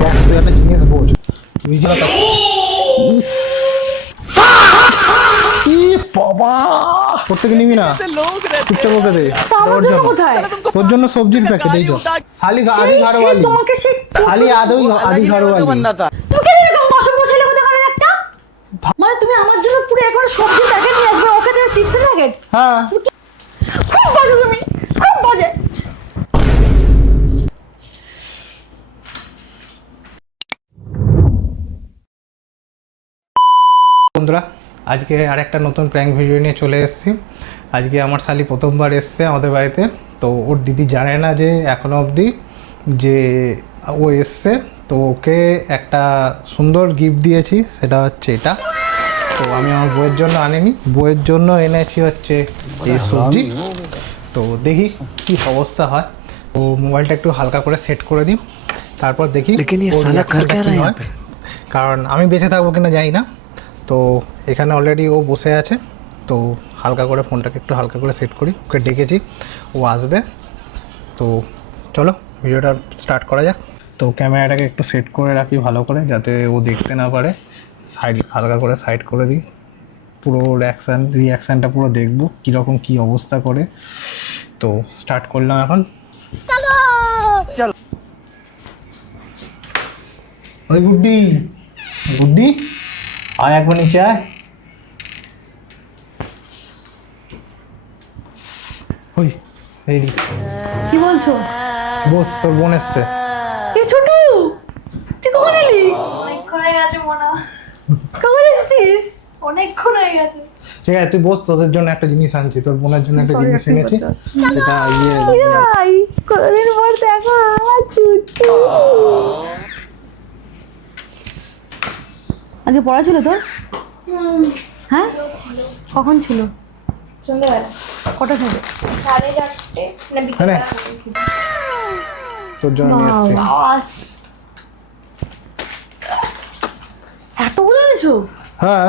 দেখ তুই একটা জিনিস বোঝ, তুই যে বাবা প্রত্যেকে নিবি না, চুপচাপ বলতে দে। তোর জন্য সবজির প্যাকেট এই তো খালি আদি ঘরওয়ালি, খালি আদি ঘরওয়ালি। মানে তুমি আমার জন্য পুরো একবার সবজি প্যাকেট নিয়ে আসবে, ওকে দেবে চিপসের প্যাকেট? হ্যাঁ খুব বাজে, তুমি খুব বাজে। বন্ধুরা, আজকে আর একটা নতুন প্র্যাঙ্ক ভিডিও নিয়ে চলে এসেছি। আজকে আমার শালি প্রথমবার এসছে আমাদের বাড়িতে, তো ওর দিদি জানে না যে এখনো অবধি যে ও এসছে। তো ওকে একটা সুন্দর গিফট দিয়েছি, সেটা হচ্ছে এটা। তো আমি আমার বইয়ের জন্য আনিনি, বইয়ের জন্য এনেছি হচ্ছে এই সবজি। তো দেখি কি অবস্থা হয়। ও মোবাইলটা একটু হালকা করে সেট করে দিই, তারপর দেখি কারণ আমি বেঁচে থাকবো কিনা জানি না। তো এখানে অলরেডি ও বসে আছে, তো হালকা করে ফোনটাকে একটু হালকা করে সেট করি। ওকে ডেকেছি, ও আসবে। তো চলো ভিডিওটা স্টার্ট করা যাক। তো ক্যামেরাটাকে একটু সেট করে রাখি ভালো করে, যাতে ও দেখতে না পারে। সাইড হালকা করে সাইড করে দিই, পুরো রিয়াকশানটা পুরো দেখবো কীরকম কী অবস্থা করে। তো স্টার্ট করলাম এখন। ওই গুড্ডি, গুড্ডি আয় একবার নিচে আয়। ওই রেডি? কি বলছো? বস, তোর বোন এসছে। এই ছোটু, তুই কখন এলি? অনেকক্ষণ হয়ে গেছে মনে হয়। কখন এসেছিস? অনেকক্ষণ হয়ে গেছে। ঠিক আছে তুই বস, তোদের জন্য একটা জিনিস আনছি, তোর বোনের জন্য একটা জিনিস এনেছি। সেটা ভাই কতদিন পর দেখা আমার ছোটু। আগে পড়া ছিল তোর? হ্যাঁ, কখন ছিল? সন্ধ্যাবেলা কটা থেকে? 4:30 না বিকেল। তোর জন্য নিয়ে এসছি। বাস এতগুলো এনেছো? হ্যাঁ,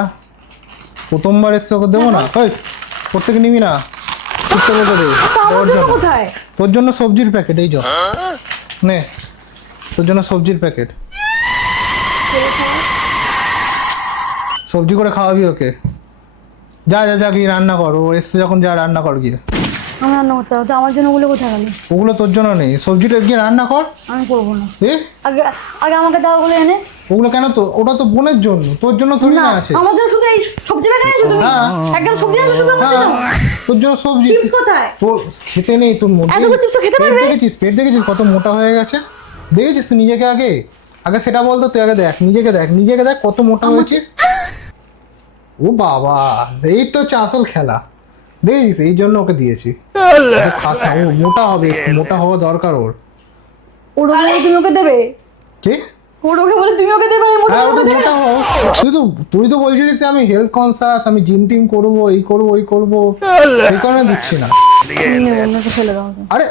প্রথমবার এসছে, ওকে দেবো না? ওই প্রত্যেকে নিবি না, করতে বলতে দে। আমার জন্য কোথায়? তোর জন্য সবজির প্যাকেট এই যো, নে তোর জন্য সবজির প্যাকেট। সবজি করে খাওয়াবি ওকে। যা যা যা গিয়ে রান্না কর, ও এসছে যখন যা রান্না কর গিয়ে। আমি রান্না করতে হবে, আমার জন্য ওগুলো কোথায় গেল? ওগুলো তোর জন্য নেই, সবজিটা গিয়ে রান্না কর। আমি করবো না। এ আগে আগে আমাকে দাও ওগুলো এনে। ওগুলো কেন? তো ওটা তো বোনের জন্য, তোর জন্য থোড়ি না আছে। আমার জন্য শুধু এই সবজি ব্যাগ এনেছো তুমি? হ্যাঁ। একদম সবজি এনেছো শুধু আমার জন্য? তোর জন্য সবজি। চিপস কোথায়? তোর খেতে নেই, তোর এতগুলো চিপস খেতে পারবে? পেট দেখেছিস কত মোটা হয়ে গেছে? দেখেছিস তুই নিজেকে? আগে আগে সেটা বলতো, তুই আগে দেখ নিজেকে, নিজেকে দেখ কত মোটা হয়েছিস। ও বাবা, এই তো হচ্ছে আসল খেলা। দেখেছিস, এই জন্য ওকে দিয়েছি। ও মোটা হবে, মোটা হওয়া দরকার ওর। ওর ওগুলো তুমি ওকে দেবে? কি? ওর ওকে বলে তুমি ওকে দেবে? হ্যাঁ, ওটা মোটা হও। তুই তো বলছিলিস যে আমি হেলথ কনসাস, আমি জিম টিম করবো, এই করবো ওই করবো, সেই কারণে দিচ্ছি না। ফেলে দাও। আরে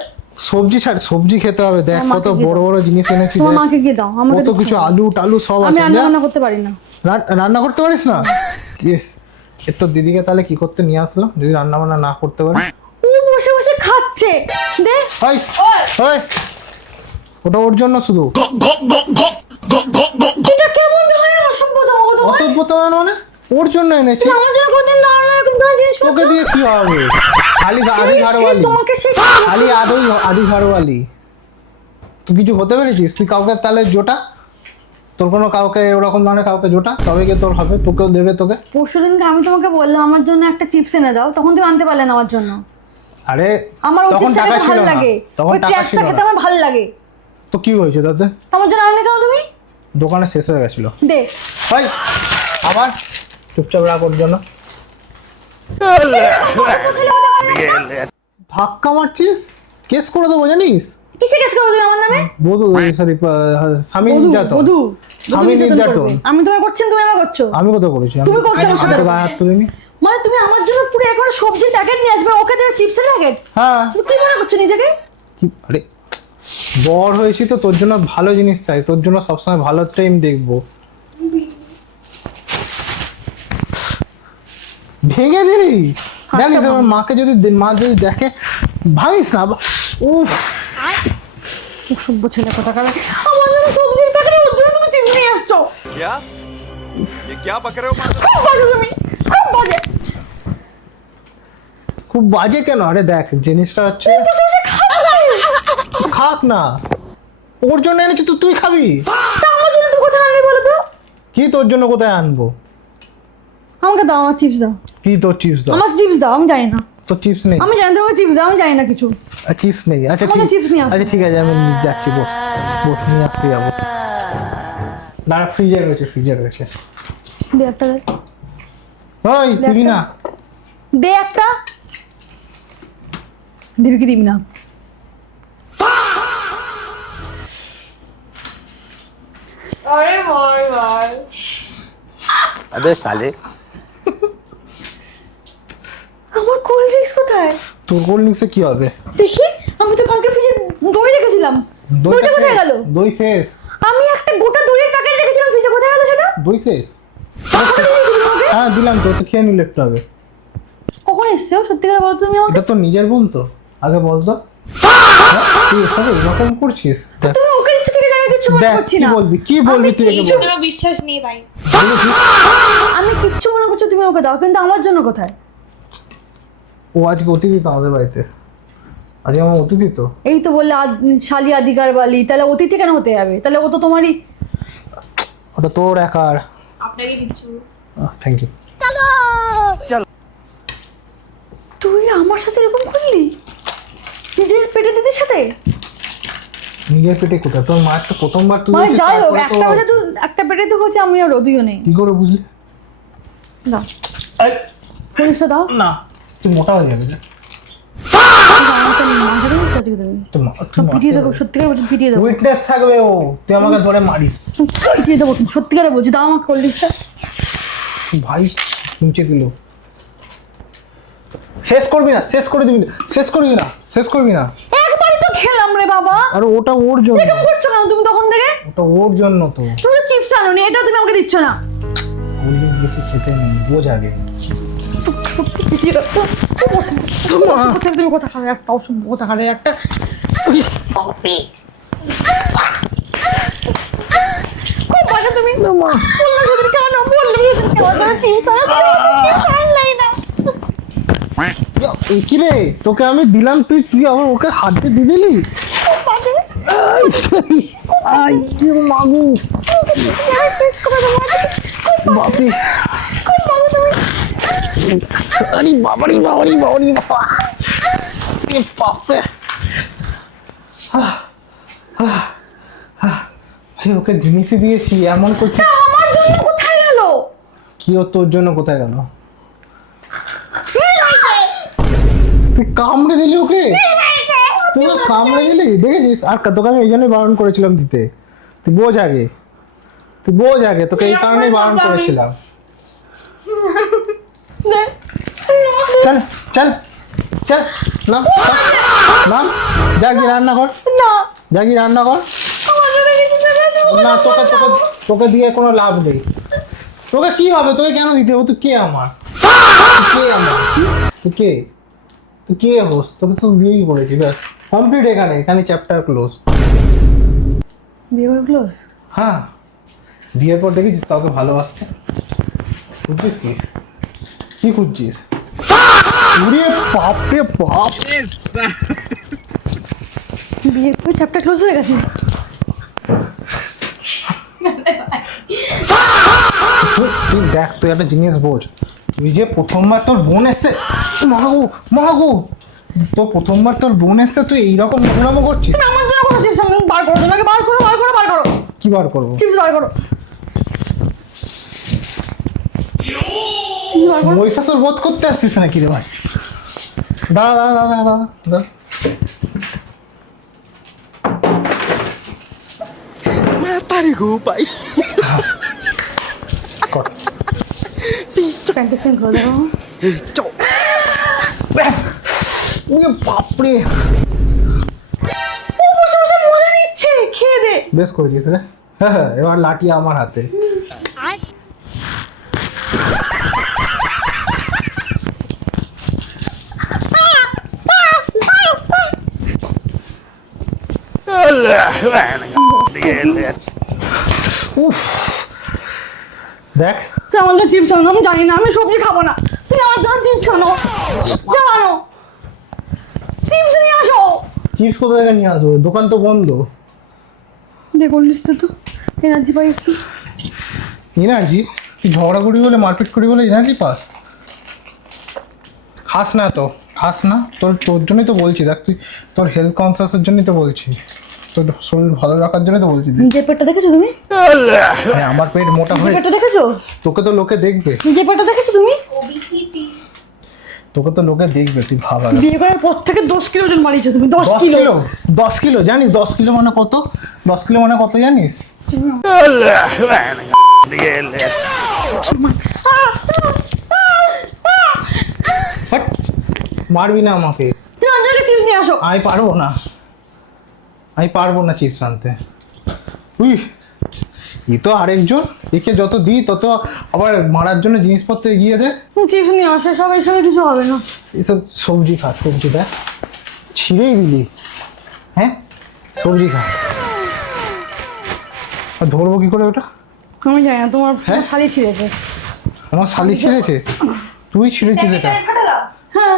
সবজি ছাড়, সবজি খেতে হবে। দেখ কত বড় বড় জিনিস এনেছি, তোমার মাকে গিয়ে দাও, আমাকে কত কিছু, আলু টালু সব আমি আছে। রান্না করতে পারি না। রান্না করতে পারিস না? ইয়েস। এর তোর দিদিকে তাহলে কি করতে নিয়ে আসলাম যদি রান্না বান্না না করতে পারে? ও বসে বসে খাচ্ছে, দে। ওই ওই, ওটা ওর জন্য শুধু। এটা কেমন ধরনের অসভ্যতা? অসভ্যতা মানে? ওর জন্য এনেছি। আমার জন্য কোনদিন দাও না এরকম ধরনের জিনিস। তোকে দিয়ে কি হবে? খালি আদি ঘরওয়ালি, তোমাকে খালি আদি ঘরওয়ালি। তুই কিছু হতে পেরেছিস? তুই কাউকে তাহলে জোটা, তোর কোনো কাউকে ওরকম মানে কাউকে জোটা, তবে গিয়ে তোর হবে, তোকেও দেবে তোকে। পরশুদিনকে আমি তোমাকে বললাম আমার জন্য একটা চিপস এনে দাও, তখন তুমি আনতে পারলে না আমার জন্য। আরে আমার ওই তখন চিপসটা টাকা খেতে ছিল ভালো না, লাগে, তখন ওই টাকা ট্যাপসটা ছিল খেতে না। আমার ভালো লাগে। তো কি হয়েছে তাতে? আমার জন্য আনলে কেন তুমি? দোকানে শেষ হয়ে গেছিল। দে। ওই আবার চুপচাপ রাখ ওর জন্য। ধাক্কা মারছিস, কেস করে দেবো জানিস? কিসে কেস করবে তুমি আমার নামে? বধূ, সরি স্বামী নির্যাতন। বধূ, স্বামী নির্যাতন করবে। আমি তোমায় করছি, তুমি আমাকে করছো? আমি কোথাও করেছি? তুমি করছো আমার সাথে। আমি তো গায়ে হাত তুলিনি। মানে তুমি আমার জন্য পুরো একবার সবজির প্যাকেট নিয়ে আসবে, ওকে দেবে চিপসের প্যাকেট? হ্যাঁ। তুমি কি মনে করছো নিজেকে? কি আরে, বড় হয়েছি তো, তোর জন্য ভালো জিনিস চাই, তোর জন্য সবসময় ভালো টাইম দেখবো। ভেঙে দিলি? জানিস আমার মাকে যদি মা যদি দেখে, ভাঙিস না। উফ, অসভ্য ছেলে কোথাকার। আমার জন্য সবজির প্যাকেট করছো? क्या ये क्या पक रहे हो খুব বাজে তুমি, খুব বাজে। খুব বাজে কেন? আরে দেখ জিনিসটা হচ্ছে বসে বসে খাও তুমি। খাক না, ওর জন্য এনেছি তো তুই খাবি। তা আমার জন্য তুমি কোথায় আনলে বলো তো? কি তোর জন্য কোথায় আনবো? আমাকে দাও, আমার চিপস দাও। কি তোর চিপস দাও? আমার চিপস দাও, আমি জানি না। তোর চিপস নেই? আমি জানি তোমাকে চিপস দাও, আমি জানি না কিছু। চিপস নেই? আচ্ছা আমাকে ঠিক chips নিয়ে আসো। আচ্ছা ঠিক আছে, আমি যাচ্ছি, বস বস নিয়ে আসতে যাবো। দাঁড়া, ফ্রিজে রয়েছে, ফ্রিজে রয়েছে। দে একটা দে। ওই দিবি না? দে একটা। দিবি কি দিবি না? अरे भाई भाई अबे साले আমার কোল্ড ড্রিঙ্কস কোথায়? তোর কোল্ড ড্রিঙ্কসে কি হবে? দেখি, আমি তো কালকে ফ্রিজে দই রেখেছিলাম। দইটা কোথায় গেল? দই শেষ। আমি একটা গোটা দইয়ের প্যাকেট রেখেছিলাম ফ্রিজে, কোথায় গেল সেটা? দই শেষ? কখন দিয়েছিলি আমাকে? হ্যাঁ দিলাম তো, তো খেয়ে নিলে একটু আগে। কখন এসছো সত্যি করে বলো তুমি আমাকে? এটা তো নিজের ভুল তো, আগে বল তো। তুই এসব এরকম করছিস? দেখ তুমি ওকে ইচ্ছে থেকে জায়গা কিছু মনে দেখ, করছি কি না। বলবি, কি বলবি তুই একে বল। কোনো বিশ্বাস নেই ভাই। আমি কিচ্ছু মনে করছো তুমি ওকে দাও, কিন্তু আমার জন্য কোথায়? ও আজকে অতিথি তো আমাদের বাড়িতে, আজকে আমার অতিথি তো। এই তো বললে শালি আধিকার বালি, তাহলে অতিথি কেন হতে যাবে? তাহলে ও তো তোমারই। ওটা তোর একার। আপনাকে দিচ্ছি। Thank you. তুই আমার সাথে এরকম করলি? নিজের পেটে দিদির সাথে? নিজের পেটে কোথায়? তোর মায়ের তো প্রথমবার তুই মানে হয়েছিস, যাই হোক, তারপরে তো- একটা পেটে তো একটা পেটে তো হচ্ছে, আমি আর দুইও নেই। কি করে বুঝলি? দাও এই, পরিষ্কার দাও। না তুই মোটা হয়ে যাবি না। পিটিয়ে দেবো, সত্যিকার বলছি পিটিয়ে দেবো। উইটনেস থাকবে ও, তুই আমাকে ধরে মারিস। পিটিয়ে দেবো, সত্যিকারে বলছি, দাও আমার কোল্ড ড্রিঙ্কসটা। ভাই কিনচে দিল। শেষ করবি না? শেষ করে দিবি না? শেষ করবি না? শেষ করবি না? একবারই তো খেলাম রে বাবা। আর ওটা ওর জন্য, এরকম করছো কেন তুমি তখন থেকে? ওটা ওর জন্য তো। তুমি তো চিপস আনোনি, এটাও তুমি আমাকে দিচ্ছ না। কোল্ড ড্রিঙ্কস বেশি খেতে নেই, বোঝ আগে। সত্যি পিটিয়ে রাখতো। তুমি কথা খাবে একটা, অসভ্য কথা খাবে একটা। খুব বাজে তুমি। বললাম যদি কেন বললি চিপস আনলাই না। এ কি রে, তোকে আমি দিলাম, তুই তুই আবার ওকে হাত দিয়ে দিয়ে দিলি? খুব বাজে। আই কি মাগু বাপরে, খুব বাজে তুমি। আরে বাবারি বাবারি বাবারি বাবা, এ বাপরে। ভাই ওকে জিনিসই দিয়েছি, এমন করছি। তা আমার জন্য কোথায় গেল? কি ও তোর জন্য কোথায় গেল? তুই কামড়ে দিলি ওকে, তুই ওকে কামড়ে দিলি, দেখেছিস? আর তোকে আমি এই জন্যই বারণ করেছিলাম দিতে। তুই বোঝ আগে, তুই বোঝ আগে, তোকে এই কারণেই বারণ করেছিলাম। চল চল চল, নাম নাম, যা গিয়ে রান্না কর, না, যা গিয়ে রান্না কর। আমার জন্য কিছু দেবে না। না তোকে তোকে তোকে দিয়ে কোনো লাভ নেই। তোকে কি হবে? তোকে কেন দিতে হবে? তুই কে আমার? তুই কে আমার? তুই কে? তুই কে হোস? তোকে তো বিয়েই করেছি, ব্যাস কমপ্লিট। এখানে এখানে চ্যাপ্টার ক্লোজ। বিয়ে করে ক্লোজ? হ্যাঁ, বিয়ের পর দেখেছিস কাউকে ভালোবাসতে? খুঁজছিস কি? কি খুঁজছিস? উরে বাপরে বাপ, বিয়ের পরে চ্যাপ্টার ক্লোজ হয়ে গেছে। তুই দেখ, তুই একটা জিনিস বোঝ। তুই যে প্রথমবার তোর বোন এসছে, মাগো মাগো, তো প্রথমবার তোর বোন এসছে, তুই এইরকম নোংরামো করছিস? তুমি আমার জন্য কোনো চিপস আনো, বার করো, তোমাকে বার করো, বার করো, বার করো। কি বার করবো? চিপস বার করো। চিপস বার করো। মহিষাসুর বোধ করতে আসছিস নাকি রে ভাই? দাঁড়া দাঁড়া দাঁড়া দাঁড়া দাঁড়া। तारी को भाई কর। প্যান্টের চেন করে দেবো। উরে বাপরে, ও বসে বসে মজা নিচ্ছে, খেয়ে দে। বেশ করেছিস রে। হ্যাঁ, এবার লাঠি আমার হাতে। উফ দেখ তুই আমার জন্য চিপস আনো, আমি জানি না, আমি সবজি খাবো না, তুই আমার জন্য চিপস আনো, জানো চিপস নিয়ে আসো। চিপস কোথা থেকে নিয়ে আসবো, দোকান তো বন্ধ। দেখো লিস্টে তো এনার্জি পাই একটু। এনার্জি? তুই ঝগড়া করি বলে, মারপিট করি বলে এনার্জি পাস? খাস না তো, খাস না, তোর জন্যই তো বলছি। দেখ তুই তোর হেলথ কনসিয়াসের জন্যই তো বলছি, তোর শরীর ভালো রাখার জন্যই তো বলছি। নিজের পেটটা দেখেছো তুমি? হ্যাঁ, আমার পেট মোটা হয়ে, পেটটা দেখেছো? তোকে তো লোকে দেখবে। নিজের পেটটা দেখেছো তুমি? ওবিসিটি। তোকে তো লোকে দেখবে, তুই ভাব আগে। বিয়ে করার পর থেকে 10 কিলো ওজন বাড়িয়েছো তুমি, 10 10 কিলো। কিলো? 10 কিলো জানিস? 10 কিলো মানে কত? 10 কিলো মানে কত জানিস? হাট, মারবি না আমাকে। তুমি অঞ্জলি চিপস নিয়ে আসো। আমি পারবো না, আমি পারবো না চিপস আনতে। উই, ই তো আরেকজন, একে যত দিই তত আবার মারার জন্য জিনিসপত্র এগিয়ে দে। চিপস নিয়ে আসো, সব এইসবে কিছু হবে না। এসব সবজি খা, সবজি দেখ ছিঁড়েই দিলি। হ্যাঁ সবজি খা। আর ধরবো কি করে ওটা? আমি জানি না, তোমার হ্যাঁ? শালি ছিঁড়েছে। আমার শালি ছিঁড়েছে? তুই ছিঁড়েছিস এটা? ফাটালাম। হ্যাঁ,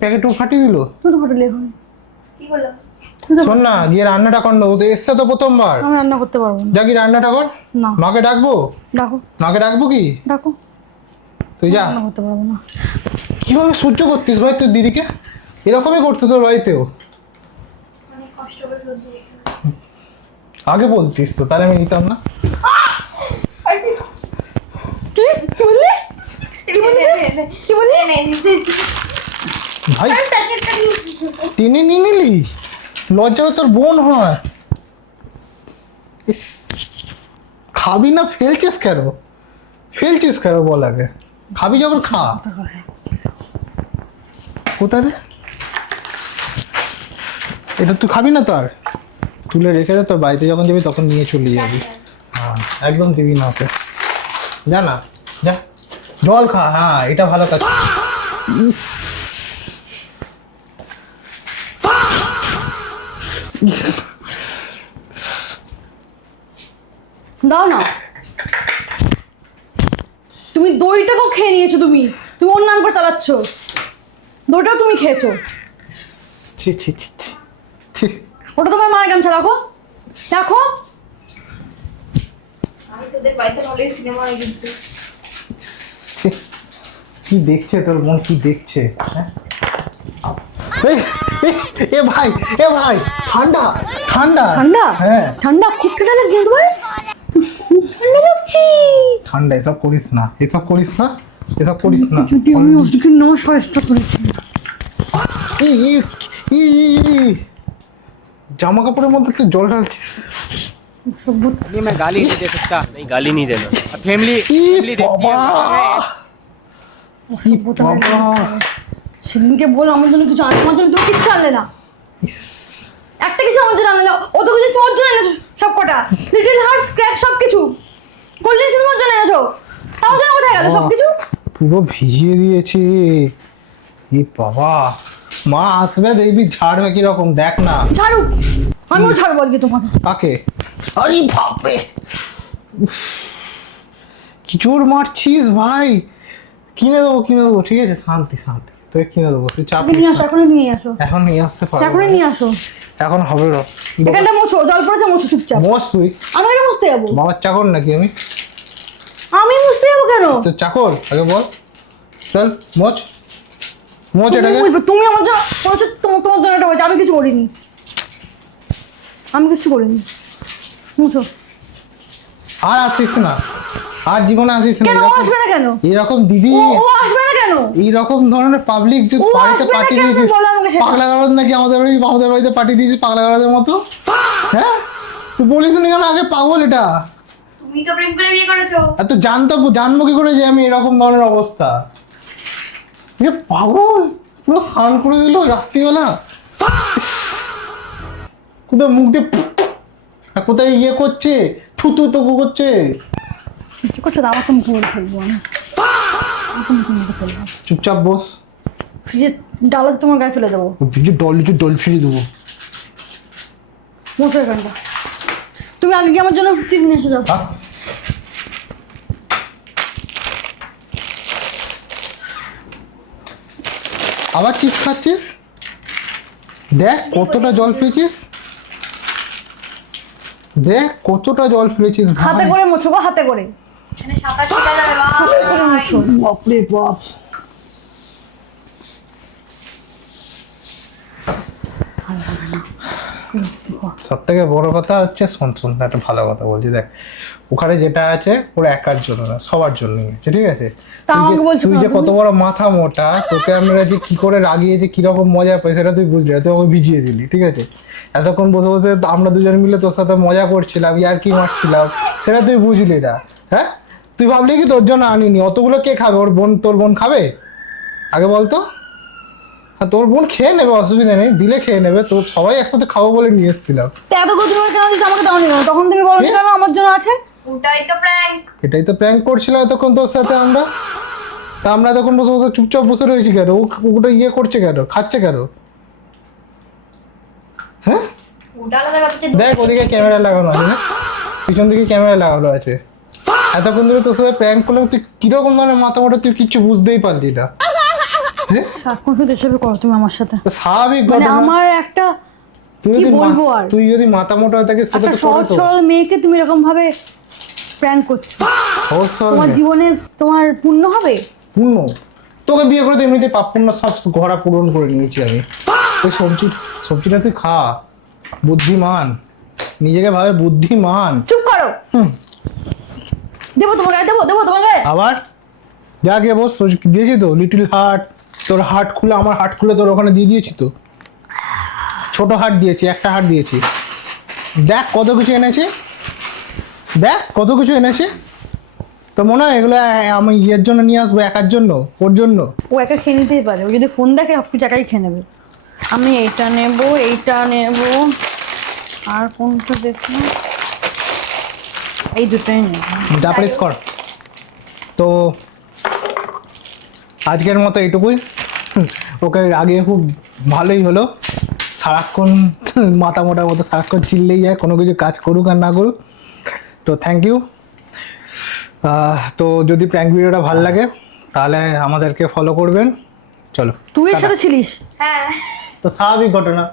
প্যাকেটও ফাটিয়ে দিল। তুই তো হোটেলে এখন। কি বললাম? শোন না, গিয়ে রান্নাটা কর না, ও তো এসছে তো প্রথমবার। আমি রান্না করতে পারবো না। যা কি রান্নাটা কর। না। মাকে ডাকবো? ডাকো, মাকে ডাকবো কি? ডাকো। তুই যা। রান্না করতে পারবো না। কিভাবে সহ্য করতিস ভাই তোর দিদিকে? এরকমই করতো তোর বাড়িতেও? অনেক কষ্ট করে সহ্য করতে আগে বলতিস তো, তাহলে আমি নিতাম না। কি কি বললি? কি বললি? ভাই টেনে নিয়ে নিলি? লজ্জা তোর বোন হয়। ইস, খাবি না ফেলছিস কেন? ফেলছিস কেন বল আগে? খাবি যখন খা। কোথায় রে? এটা তুই খাবি না তো? আর তুলে রেখে দে, তোর বাড়িতে যখন যাবি তখন নিয়ে চলে যাবি। হ্যাঁ, একদম দিবি না ওকে। যা না, যা জল খা। হ্যাঁ, এটা ভালো কাজ। ইস, দাও না। তুমি দইটাকেও খেয়ে নিয়েছো, তুমি তুমি ওর নাম করে চালাচ্ছ। দইটাও তুমি খেয়েছো। ছি ছি ছি ছি ছি। ওটা তোমার মায়ের গামছা, রাখো রাখো। আমি তোদের বাড়িতে হলে সিনেমা হয়ে কিন্তু ছি। কি দেখছে তোর বোন, কি দেখছে? হ্যাঁ? এই, এই, এ ভাই, এ ভাই, ঠান্ডা ঠান্ডা ঠান্ডা? হ্যাঁ ঠান্ডা, খুব ঠান্ডা লাগছে তোমার? খুব ঠান্ডা লাগছে। ঠান্ডা। এসব করিস না, এসব করিস না, এসব করিস না। যদি আমি ওষুধকে নেওয়ার সহায়তা করেছি। ই, ই, ই, ই। জামা কাপড়ের মধ্যে তো জল ঢালছিস। नहीं मैं गाली नहीं दे सकता नहीं गाली नहीं देना फैमिली ই फैमिली देखती বাবা, है ই বাবা। সেদিনকে বল আমার জন্য কিছু আনতে, আমার জন্য তো কিচ্ছু আনলে না। ইস, একটা কিছু আমার জন্য আনলে না, ও তো কিছু তোমার জন্য এনেছো সব কটা। লিটল হার্ট স্ক্র্যাচ সব কিছু কোল্ড ড্রিঙ্কস তোমার জন্য এনেছো, তাও যেন কোথায় গেল সব কিছু? পুরো ভিজিয়ে দিয়েছি। ই বাবা, মা আসবে দেখবি ঝাড়বে কিরকম, দেখ না। ঝাড়ুক, আমিও ছাড়বো আজকে তোমাকে। কাকে? আরে বাপরে, উফ, কি জোর মারছিস ভাই। কিনে দেবো, কিনে দেবো, ঠিক আছে, শান্তি শান্তি, তোকে কিনে দেবো, তুই চাপ আগে নিস নিয়ে না। আসো, এখনই নিয়ে আসো, এখন নিয়ে আসতে পারবো এখনই না। নিয়ে আসো। এখন হবে না। এখানটা মোছো, জল পড়েছে মোছো চুপচাপ। মোচ তুই, আমি কেন মুছতে যাবো? বাবার চাকর নাকি আমি? আমি মুছতে যাবো কেন? তো চাকর আগে বল। চল মোচ, মোচ তুমি এটাকে। বুঝবে, তুমি আমার জন্য বলেছো, তোমার তোমার জন্য এটা হয়েছে, আমি কিছু করিনি, আমি কিছু করিনি। মুছো। আর আসিস না, আর জীবনে আসিস না। কেন ও আসবে না কেন? এরকম দিদি, ও আসবে না কেন? এইরকম ধরনের পাবলিক যে ও বাড়িতে আসবে না পার্টি কেন? দিয়েছিস। বলো আমাকে সেটা। পাগলা গারদ নাকি আমাদের বাড়িতে পার্টি দিয়েছিস পাগলা গারদের মতো? হ্যাঁ, তুই বলিস না কেন আগে? পাগল এটা। তুমি তো প্রেম করে বিয়ে করেছো। আর তো জানবো কি করে যে আমি এরকম ধরনের অবস্থা? এ পাগল, পুরো স্নান করে দিল রাত্রিবেলা। কোথায় মুখ দিয়ে আর কোথায় ইয়ে করছে, থুতু তকু করছে। কিছু করছো তো, আমাকে মুখে বলে ফেলবো আমি, আমাকে মুখে ফেলবো। চুপচাপ বস, ফ্রিজে ডালাতে তোমার গায়ে ফেলে দেবো। ভিজে ডল ফিরিয়ে দেবো। মোটো এখানটা। তুমি আগে গিয়ে আমার জন্য চিপস নিয়ে এসে যাও। থাক, আবার চিপস খাচ্ছিস? দেখ কতটা জল পেয়েছিস, দেখ কতটা জল পেয়েছিস হাতে করে মুছো গো, হাতে করে। এখানে সাঁতার শেখা যাবে ভাই। বাপরে বাপ। সব থেকে বড় কথা হচ্ছে, শোন শোন একটা ভালো কথা বলছি, দেখ ওখানে যেটা আছে ওরা একার জন্য না, সবার জন্যই আছে, ঠিক আছে? তা আমাকে বলছো তুই কেন যে তুমি? কত বড় মাথা মোটা, তোকে আমরা যে কি করে রাগিয়ে যে কিরকম মজা পাই সেটা তুই বুঝলি না, তুই আমাকে ভিজিয়ে দিলি, ঠিক আছে? এতক্ষণ বসে বসে আমরা দুজন মিলে তোর সাথে মজা করছিলাম, ইয়ার্কি মারছিলাম, সেটা তুই বুঝলি না। হ্যাঁ, তুই ভাবলি কি তোর জন্য আনিনি? অতগুলো কে খাবে? ওর বোন, তোর বোন খাবে? আগে বলতো। হ্যাঁ, তোর বোন খেয়ে নেবে, অসুবিধা নেই, দিলে খেয়ে নেবে, তো সবাই একসাথে খাবো বলে নিয়ে এসেছিলাম। তো এত করে তুমি কেন দিচ্ছ আমাকে, দাও নি কেন? তখন তুমি বলো কে? কেন আমার জন্য আছে? ওটাই তো প্র্যাঙ্ক। এটাই তো প্র্যাঙ্ক করছিলাম এতক্ষণ তোর সাথে আমরা। তা আমরা তখন বসে বসে চুপচাপ বসে রয়েছি কেন? ওটা ইয়ে করছে কেন, খাচ্ছে কেন? হ্যাঁ, ওটা আলাদা ব্যাপার। দেখ ওদিকে ক্যামেরা লাগানো আছে, দেখ পিছন দিকে ক্যামেরা লাগানো আছে। এতক্ষণ ধরে তোর সাথে প্র্যাঙ্ক করলাম, তুই কিরকম ধরনের মাথা মোটা, তুই কিচ্ছু বুঝতেই পারলি না। হ্যাঁ, সারাক্ষণ শুধু এসবে করো তুমি আমার সাথে। তো স্বাভাবিক মানে ঘটনা। আমার একটা তুই কি যদি বলবো আর? তুই যদি মাথা মোটা হয়ে থাকিস সেটা একটা তো করে সহজ তো। সরল মেয়েকে তুমি এরকম ভাবে প্র্যাঙ্ক করছো, সহজ সরল তোমার মেয়ে। জীবনে তোমার পূর্ণ হবে? পূর্ণ, তোকে বিয়ে করে তো এমনিতে পাপ পূর্ণ সব ঘোড়া পূরণ করে নিয়েছি আমি। তুই সবজিটা তুই খা, বুদ্ধিমান, নিজেকে ভাবে বুদ্ধিমান। চুপ করো। হুম। দেবো তোমার গায়ে, দেবো দেবো তোমার গায়ে। আবার যা গিয়ে বস, দিয়েছি তো লিটল হার্ট, তোর হার্ট খুলে, আমার হার্ট খুলে তোর ওখানে দিয়ে দিয়েছি তো। ছোট হার্ট দিয়েছি, একটা হার্ট দিয়েছি। দেখ কত কিছু এনেছি, দেখ কত কিছু এনেছি। তো মনে হয় এগুলো আমি ইয়ের জন্য নিয়ে আসবো, একার জন্য, ওর জন্য। ও একা খেয়ে নিতেই পারে, ও যদি ফোন দেখে সব কিছু একাই খেয়ে নেবে। আমি এইটা নেব, এইটা নেব, আর কোনটা দেখবো, এই দুটোই নেব। যা প্রেস কর। তো আজকের মতো এইটুকুই। ওকে আগে খুব ভালোই হলো, সারাক্ষণ মাথা মোটার মতো সারাক্ষণ চিল্লেই যায়, কোনো কিছু কাজ করুক আর না করুক। তো থ্যাংক ইউ। তো যদি প্র্যাঙ্ক ভিডিওটা ভালো লাগে তাহলে আমাদেরকে ফলো করবেন। চলো, তুই এর টাটা। সাথে ছিলিস? হ্যাঁ। তো স্বাভাবিক ঘটনা।